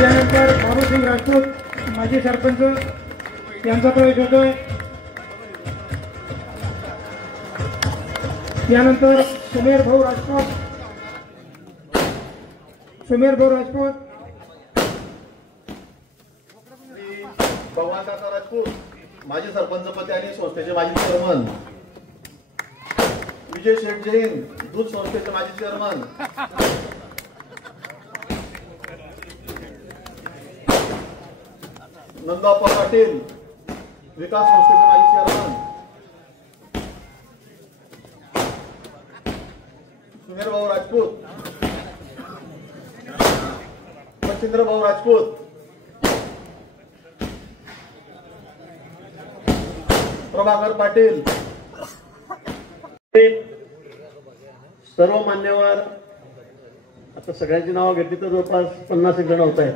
त्यानंतर बाबूसिंग राजपूत माजी सरपंच यांचा प्रवेश होतोय। त्यानंतर सुमेर भाऊ राजपूत भगवानकाका राजपूत माजी सरपंच पती आणि संस्थेचे माजी चेअरमन, विजय शेठ जैन दूध संस्थेचे माजी चेअरमन, नंदाप्पा पाटील विकास संस्थेचे माजी चेअरमन, सुमेरभाऊ राजपूत, मच्छिंद्रभाऊ राजपूत, प्रभाकर पाटील, सर्व मान्यवर। आता सगळ्यांची नावं घेतली तर जवळपास 50 जण होत आहेत।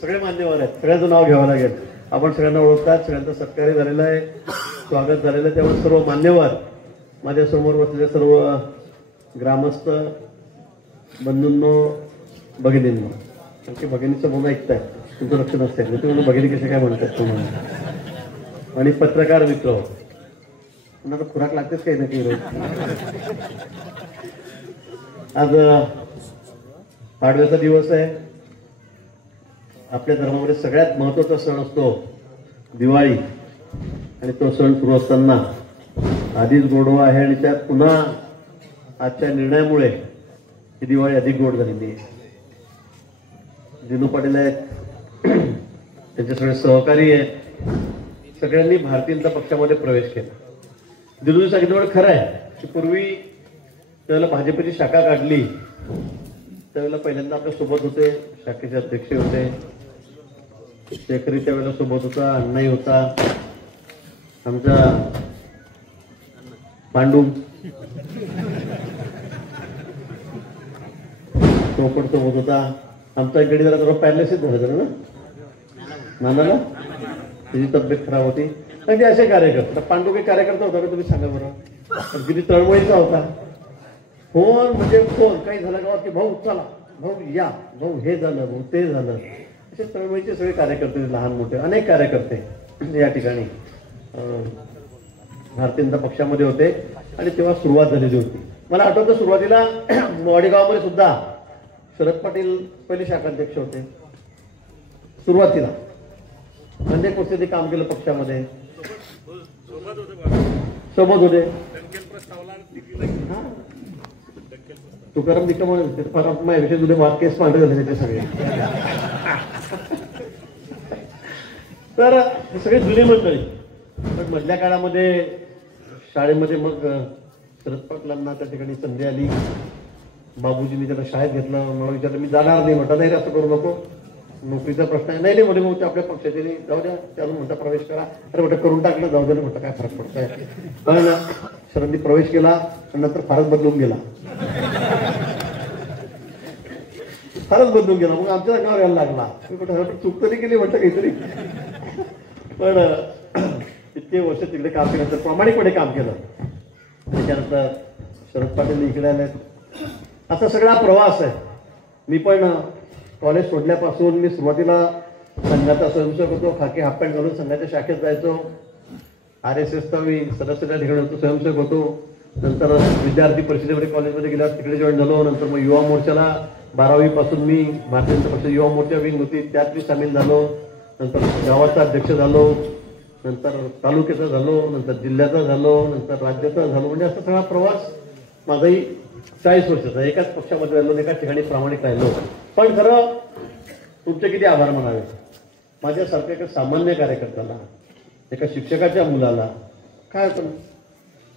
सगळे मान्यवर आहेत, सगळ्यांचं नाव घ्यावं लागेल। आपण सगळ्यांना ओळखतात, सगळ्यांचं सत्कार्य झालेलं आहे, स्वागत झालेलं आहे। त्यामुळे सर्व मान्यवर, माझ्या समोर बसलेले सर्व ग्रामस्थ बंधूंनो, भगिनींनो, आणखी भगिनीचं बोलणं ऐकताय, तुमचं लक्ष नसतं तुम्ही भगिनी कसे काय म्हणतात तुम्हाला, आणि पत्रकार मित्र, तर खुराक लागतेच काही नक्की रोज। आज पाडव्याचा दिवस आहे। आपल्या धर्मामध्ये सगळ्यात महत्वाचा सण असतो दिवाळी, आणि तो सण सुरू असताना आधीच गोडवा आहे, आणि त्यात पुन्हा आजच्या निर्णयामुळे ही दिवाळी अधिक गोड झालेली आहे। दिनू पाटील आहेत, त्यांचे सगळे सहकारी आहेत, सगळ्यांनी भारतीय जनता पक्षामध्ये प्रवेश केला। दिनूने सांगितलं खरं आहे की पूर्वी त्यावेळेला भाजपची शाखा काढली त्यावेळेला पहिल्यांदा आपल्या सोबत होते, शाखेचे अध्यक्ष होते, शेखरी त्यावेळेला सोबत होता, अण्णाही होता, आमचा पांडू तो पण सोबत होता, आमचा एक गडी जरा पॅरलिसिस झालं ना नानाला, त्याची तब्येत खराब होती, आणि असे कार्यकर्ते। पांडू काही कार्यकर्ता होता का तुम्ही सांगा बरं, किती तळमळीचा होता। फोन म्हणजे फोन, काही झालं गावात की भाऊ चला, भाऊ या, भाऊ हे झालं, भाऊ ते झालं, असे तळमळीचे सगळे कार्यकर्ते, लहान मोठे अनेक कार्यकर्ते या ठिकाणी भारतीय जनता पक्षामध्ये होते, आणि तेव्हा सुरुवात झालेली होती। मला आठवतं सुरुवातीला वाडेगावमध्ये सुद्धा शरद पाटील पहिले शाखाध्यक्ष होते, सुरुवातीला अनेक वर्ष ते काम केलं पक्षामध्ये, सोबत होते। तुकाराम दिक्का म्हणत होते, फार माझ्याविषयी जुने केस पांढरे झाले त्याचे सगळे। तर सगळे जुने मंडळी, पण मधल्या काळामध्ये शाळेमध्ये मग शरद पाटलांना त्या ठिकाणी संधी आली, बाबूजींनी त्याला शाळेत घेतलं, मला विचारलं, मी जाणार नाही, म्हटलं नाही असं करू नको, नोकरीचा प्रश्न आहे, नाही म्हणे मग ते आपल्या पक्षाचे नाही, जाऊ द्या, त्याला म्हणता प्रवेश करा, अरे म्हटलं करून टाकलं, जाऊ द्या म्हटलं काय फरक पडतोय। पण शरदनी प्रवेश केला आणि नंतर फारच बदलून गेला, फारच बदलून गेला, मग आमच्या अंगावर यायला लागला, म्हटलं चूक तरी केली म्हटलं काहीतरी, पण इतके वर्ष तिकडे काम केल्यानंतर प्रामाणिकपणे काम केलं। त्याच्यानंतर शरद पाटील इकडे आले, असा सगळा प्रवास आहे। मी पण कॉलेज सोडल्यापासून मी सुरुवातीला संघाचा स्वयंसेवक होतो, खाकी हाफ पॅन्ट घालून संघाच्या शाखेत जायचो, RSSचा मी सदस्याच्या ठिकाणी होतो, स्वयंसेवक होतो, नंतर विद्यार्थी परिषदेमध्ये कॉलेजमध्ये गेल्यावर तिकडे जॉईन झालो, नंतर मग युवा मोर्चाला 12वी पासून मी भारतीय जनता पक्ष युवा मोर्चा विंग होती त्यात मी सामील झालो, नंतर गावाचा अध्यक्ष झालो, नंतर तालुक्याचा झालो, नंतर जिल्ह्याचा झालो, नंतर राज्याचा झालो, म्हणजे असा सगळा प्रवास माझाही 40 वर्षाचा, एकाच पक्षामध्ये राहिलो, एकाच ठिकाणी प्रामाणिक राहिलो। पण खरं तुमचे किती आभार मानावे, माझ्यासारख्या एका सामान्य कार्यकर्त्याला, एका शिक्षकाच्या मुलाला काय होतं,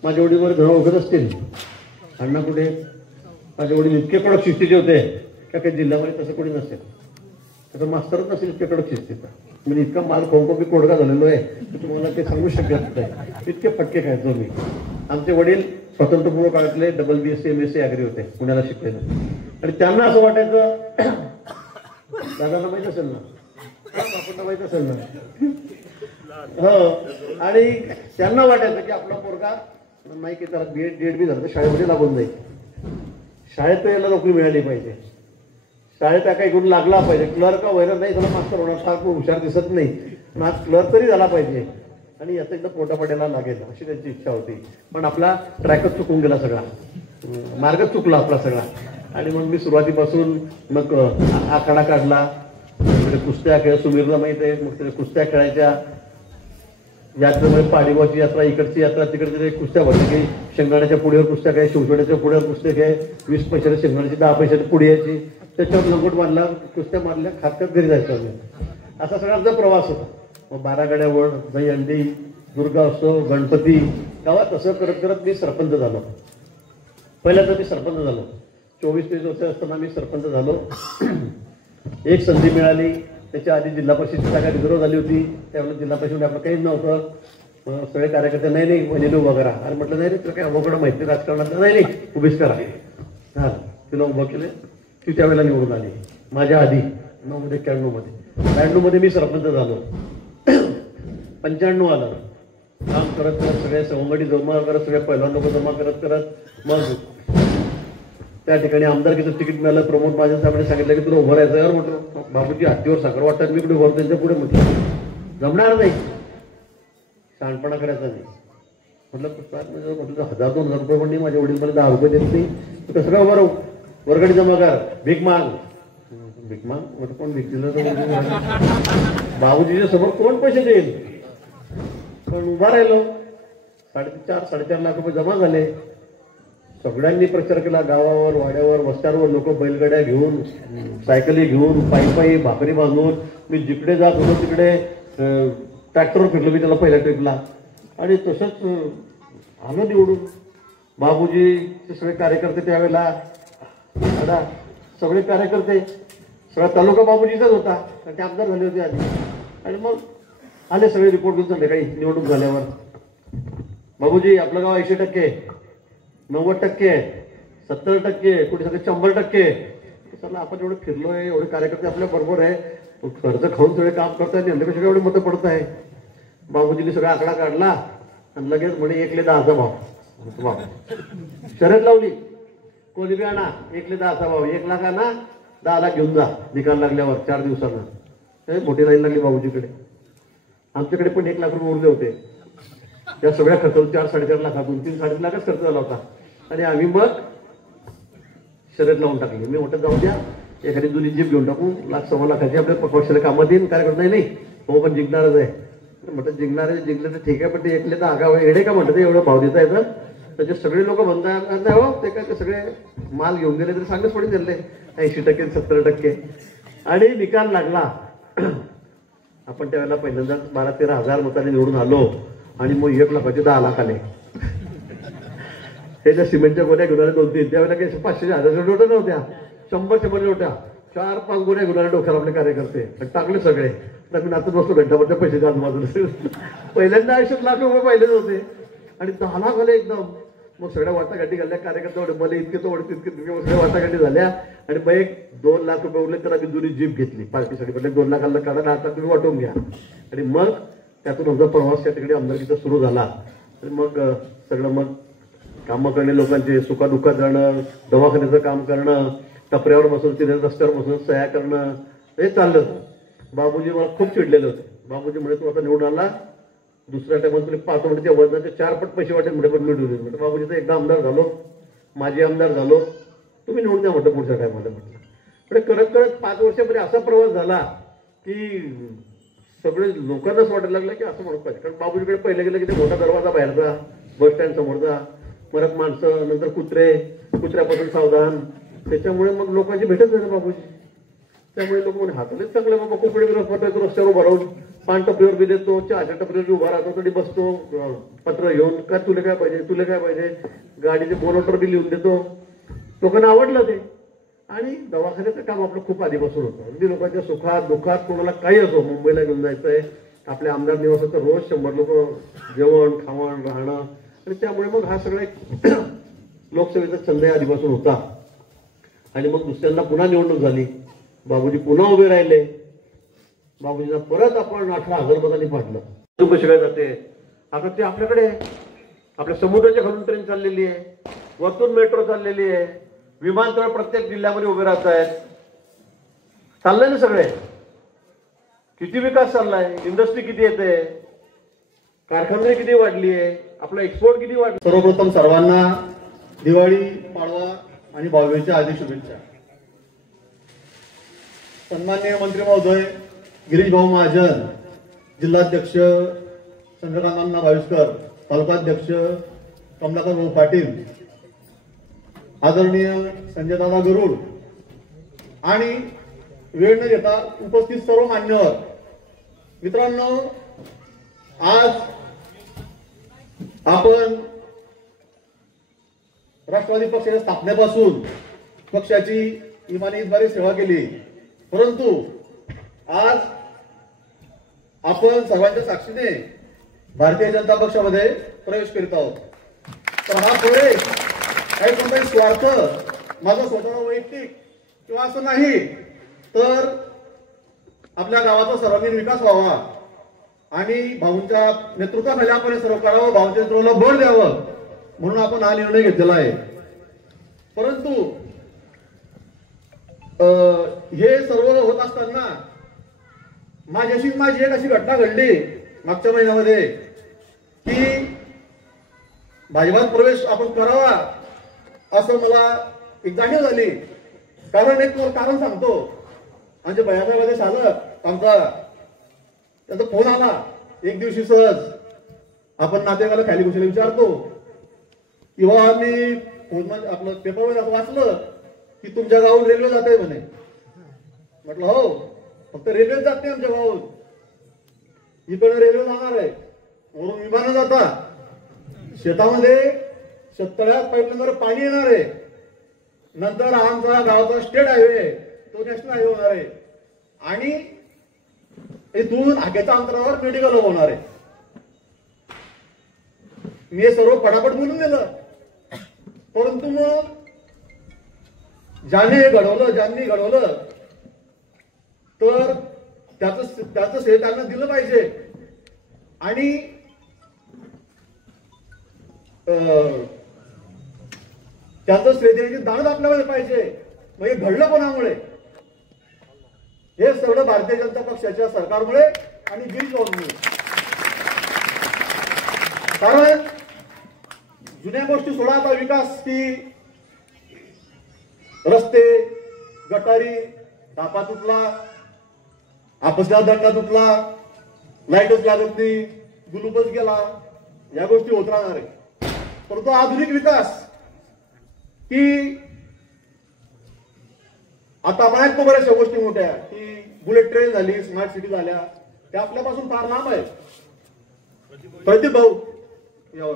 माझ्या वडील घर ओळखत असतील, अण्णा कुठे, माझे वडील इतके कडक शिस्तीचे होते का काही जिल्ह्यामध्ये तसं कोणी नसेल, त्याचा मास्तरच नसेल इतके कडक शिस्तीचा, म्हणजे इतका माल खाऊन मी कोडगा झालेलो आहे की तुम्हाला ते सांगू शकत नाही, इतके फटके खायचो मी। आमचे वडील स्वातंत्र्यपूर्व काळातले BSc MSc ॲग्री होते, पुण्याला शिकलेले, आणि त्यांना असं वाटायचं, दादांना माहित असेल ना, आपण माहित असेल ना, हो, आणि त्यांना वाटायचं की आपला पोरगा नाही की त्याला BEd DEd झालं तर शाळेमध्ये लागून जाईल, शाळेत याला नोकरी मिळाली पाहिजे, शाळेत काही गुण लागला पाहिजे. क्लर्क वगैरे नाही झाला मास्तर होणार, फार हुशार दिसत नाही, पण आज क्लर्क तरी झाला पाहिजे आणि याचा एकदा पोटा पडायला लागेल अशी त्यांची इच्छा होती. पण आपला ट्रॅकच चुकून गेला सगळा, मार्गच चुकला आपला सगळा. आणि मग मी सुरुवातीपासून मग आखाडा काढला, तिकडे कुस्त्या खेळ, सुमीरला माहिती आहे, मग तिकडे कुस्त्या खेळायच्या. यात्रेमध्ये पाडीबाची यात्रा, इकडची यात्रा, तिकडे कुस्त्या भरली की शेंगदाण्याच्या पुढीवर कुस्त्या काय, शिवशोड्याच्या पुढ्यावर कुस्त्या काय, 20 पैशाला शेंगदाण्याची, 10 पैशाची पुढी यायची, त्याच्यावर लंगोट मारला, कुस्त्या मारल्या, खात घरी जायचं आम्ही. असा सगळा आमचा प्रवास होता. मग 12 गाड्यावर दही अंडी, दुर्गा उत्सव, गणपती गावात असं करत करत मी सरपंच झालो. पहिल्यांदा मी सरपंच झालो. 24-23 वर्ष असताना मी सरपंच झालो. एक संधी मिळाली. त्याच्या आधी जिल्हा परिषदेची जागा रिझर्व झाली होती. त्यावेळेला जिल्हा परिषदेमध्ये आपलं काहीच नव्हतं. सगळे कार्यकर्ते नाही म्हणजे उभं करा. आणि म्हटलं नाही तुला काही अवघड माहिती राजकारणात, नाही उभीच करा. हां, तिला उभं केलं. ती त्यावेळेला निवडून आली माझ्या आधी 91 मध्ये. 92 मध्ये मी सरपंच झालो. 95 आलं. काम करत करत सगळे सवंगडी जमा करत, सगळे पहिलवान लोक जमा करत करत मग त्या ठिकाणी आमदारकीचं तिकीट मिळालं. प्रमोद महाजन साहेबांनी सांगितलं की तुला उभं राहायचं. यार म्हटलं बाबूजी हत्तीवर साखर वाटतात, मी कुठे उभं त्यांच्या पुढे म्हटलं जमणार नाही, शहाणपणा करायचा नाही. म्हटलं 1000-2000 रुपये पण नाही, माझ्या वडील मला 10 रुपये देत नाही, कसं काय उभं राहू, वर्गणी जमा कर, भीक माग. भीक माग म्हटलं कोण भीक दिलं, बाबूजीच्या समोर कोण पैसे देईल. पण उभा राहिलो. 4-4.5 लाख रुपये जमा झाले. सगळ्यांनी प्रचार केला. गावावर, वाड्यावर, वस्त्यांवर लोक बैलगाड्या घेऊन, सायकली घेऊन, पायी भाकरी बांधून. मी जिकडे जात होतो तिकडे ट्रॅक्टरवर फिरलो मी त्याला पहिल्या ट्रिपला. आणि तसंच आलं निवडून. बाबूजीचे सगळे कार्यकर्ते त्यावेळेला आता सगळे कार्यकर्ते, सगळा तालुका बाबूजीचाच होता, कारण ते आमदार झाले होते आधी. आणि मग आले सगळे रिपोर्ट घेऊन संध्याकाळी निवडणूक झाल्यावर. बाबूजी आपलं गाव 80%, 90%, 70%, कुठे सगळे 100%. चला आपण एवढं फिरलोय, एवढे कार्यकर्ते आपल्या बरोबर आहे, खर्च खाऊन सगळे काम करतायत, यांच्यापेक्षा एवढे मतं पडत आहे. बाबूजीने सगळा आकडा काढला आणि लगेच म्हणे 1:10चा भाव. शर्यत लावली, कोणी बी आणा 1:10चा भाव, 1 लाख आणा, 10 लाख घेऊन जा निकाल लागल्यावर 4 दिवसांना. मोठी लाईन लागली बाबूजीकडे. आमच्याकडे पण 1 लाख रुपये उरले होते. त्या सगळ्या खर्चातून 4-4.5 लाखातून 3-3.5 लाखच खर्च झाला होता. आणि आम्ही मग शर्यत लावून टाकली. मी म्हटलं जाऊ द्या, एखादी जुनी जीप घेऊन टाकू, 1-1.25 लाखाची आपल्या पक्षाला कामात येईल. काय करत नाही हो, पण जिंकणारच आहे. म्हटलं जिंकले तर ठीक आहे, पण ते 1:10 आगाव एडे का म्हणतात एवढं भाव देता येतं. त्याचे सगळे लोक म्हणतात नाही हो, ते काय ते सगळे माल घेऊन गेले तरी सांगच पडून दिले 80%, 70%. आणि निकाल लागला. आपण त्यावेळेला पहिल्यांदा 12-13 हजार मतांनी निवडून आलो. आणि मग 1 लाखाचे 10 लाख आले. हे ज्या सिमेंटच्या गोण्या घेऊन आले 2-3, त्यावेळेला काही 500-1000 नोटा नव्हत्या, 100 नोटा, 4-5 गोण्या घेऊन आले डोक्याला आपले कार्यकर्ते आणि टाकले सगळे. मी नाचत बसलो घंटाभरच्या पैसे जाऊन माझं. पहिल्यांदा आयुष्यात लाख रुपये पाहिलेच होते आणि 10 लाख आले एकदम. मग सगळ्या वाटाघाटी घालल्या कार्यकर्ते, मला इतके तो तितके सगळ्या वाटाघाटी झाल्या. आणि मग 2 लाख रुपये उरले तर आम्ही जुनी जीप घेतली पार्टीसाठी. म्हटलं 2 लाखाला काढा, 8 लाख तुम्ही वाटून घ्या. आणि मग त्यातून आमचा प्रवास त्या तिकडे आमदारकीचा सुरू झाला. आणि मग सगळं मग कामं करणे, लोकांचे सुखादुःखात जाणं, दवाखान्याचं काम करणं, टपऱ्यावर बसून तिथे रस्त्यावर बसून सह्या करणं, हे चाललं होतं. बाबूजी मला खूप चिडलेले होते. बाबूजी म्हणे तू आता निवडून आला, दुसऱ्या टायमाला तुला 5 वर्षाच्या वजनाचे 4 पट पैसे वाटेल म्हणे, पण मिळून देईल म्हटलं. बाबूजी तर एकदा आमदार झालो, माझी आमदार झालो, तुम्ही निवडून द्या म्हटलं पुढच्या टायमाला म्हटलं. पण करत करत 5 वर्षामध्ये असा प्रवास झाला की सगळे लोकांनाच वाटायला लागलं की असं म्हणत पाहिजे. कारण बाबूजीकडे पहिलं गेलं की ते मोठा दरवाजा बाहेरचा, बस स्टँड समोरचा, परत माणसं, नंतर कुत्र्यापासून सावधान. त्याच्यामुळे मग लोकांची भेटच झाली बाबूजी. त्यामुळे लोक म्हणे हातालेच चांगलं बाबा, कोकडे रस्त्यावर उभा राहून पान टपरीवर बी देतो, चहाच्या टपरीवर उभा राहतो, तरी बसतो पत्र घेऊन, काय तुला काय पाहिजे, तुला काय पाहिजे, गाडीचे बोनॉटर बी लिहून देतो. लोकांना आवडलं ते. आणि दवाखान्याचं काम आपलं खूप आधीपासून होतं. अगदी लोकांच्या सुखात दुःखात कोणाला काही असो, मुंबईला घेऊन जायचंय, आपल्या आमदार निवासाचं रोज 100 लोक जेवण खावण राहणं. आणि त्यामुळे मग हा सगळा एक लोकसेवेचा छंद आधीपासून होता. आणि मग दुसऱ्यांदा पुन्हा निवडणूक झाली, बाबूजी पुन्हा उभे राहिले. बाबूजीला परत आपण 18,000 मतांनी पाडलं. तू कशी काय जाते आता ते आपल्याकडे, आपल्या समुद्राच्या खालून ट्रेन चाललेली आहे, वरतून मेट्रो चाललेली आहे, विमानतळ प्रत्येक जिल्ह्यामध्ये उभे राहत आहेत. चाललंय ना सगळे, किती विकास चाललाय, इंडस्ट्री किती येते, कारखाने किती वाढली आहे, आपला एक्सपोर्ट किती वाढला. सर्वप्रथम सर्वांना दिवाळी, पाडवा आणि भाऊबीजेच्या हार्दिक शुभेच्छा. सन्माननीय मंत्री महोदय गिरीश भाऊ महाजन, जिल्हाध्यक्ष चंद्रकांत भाविस्कर, तालुकाध्यक्ष कमलाकर भाऊ पाटील, आदरणीय संजय दादा गरुड आणि वेळ न घेता उपस्थित सर्व मान्यवर मित्रांनो, आज आपण राष्ट्रवादी पक्षाच्या स्थापनेपासून पक्षाची इमानीद्वारे सेवा केली, परंतु आज आपण सर्वांच्या साक्षीने भारतीय जनता पक्षामध्ये प्रवेश करीत आहोत. तर हा प्रवेश काही कोणताही स्वार्थ, माझा स्वतः वैयक्तिक किंवा असं नाही, तर आपल्या गावाचा सर्वांगीण विकास व्हावा आणि भाऊंच्या नेतृत्वाखाली आपण हे सर्व करावं, भाऊंच्या नेतृत्वाला बळ द्यावं म्हणून आपण हा निर्णय घेतलेला आहे. परंतु हे सर्व होत असताना माझी एक अशी घटना घडली मागच्या महिन्यामध्ये की भाजपात प्रवेश आपण करावा असं मला एक जाणीव झाली. कारण एक कारण सांगतो, म्हणजे भैयासाहेबांचे शालक आमचा, त्याचा फोन आला एक दिवशी सहज. आपण नातेवाईकाला खाली कुशाला विचारतो किंवा मी फोन आपलं पेपरमध्ये असं वाचलं की तुमच्या गावाहून रेल्वे जाते म्हणे. म्हटलं हो, फक्त रेल्वेच जात नाही आमच्या गावाहून, इकडे रेल्वे जाणार आहे, वरून विमानं जातात, शेतामध्ये शेततळ्यात पाईपलाईनवर पाणी येणार आहे, नंतर आमचा गावाचा स्टेट हायवे तो नॅशनल हायवे होणार आहे आणि इथून हाकेच्या अंतरावर मेडिकल होणार आहे. मी हे सर्व पटापट बोलून दिलं. परंतु मग ज्यांनी घडवलं तर त्याचं श्रेय त्यांना दिलं पाहिजे आणि त्याचं श्रेय देण्याची दानच आपल्यामध्ये पाहिजे. मग हे घडलं कोणामुळे? हे सगळं भारतीय जनता पक्षाच्या सरकारमुळे आणि गिरीश भाऊंमुळे. कारण जुन्या गोष्टी सोडा, आता विकास की रस्ते, गटारी, तापा तुटला, आपसला दंगा तुटला, लाईटच लागत नाही, गुलूपच गेला, या गोष्टी होत राहणार आहे. परंतु आधुनिक विकास की आता आपण ऐकतो बऱ्याचशा गोष्टी मोठ्या की बुलेट ट्रेन झाली, स्मार्ट सिटी झाल्या, त्या आपल्यापासून फार लांब आहे. प्रदीप भाऊ यावर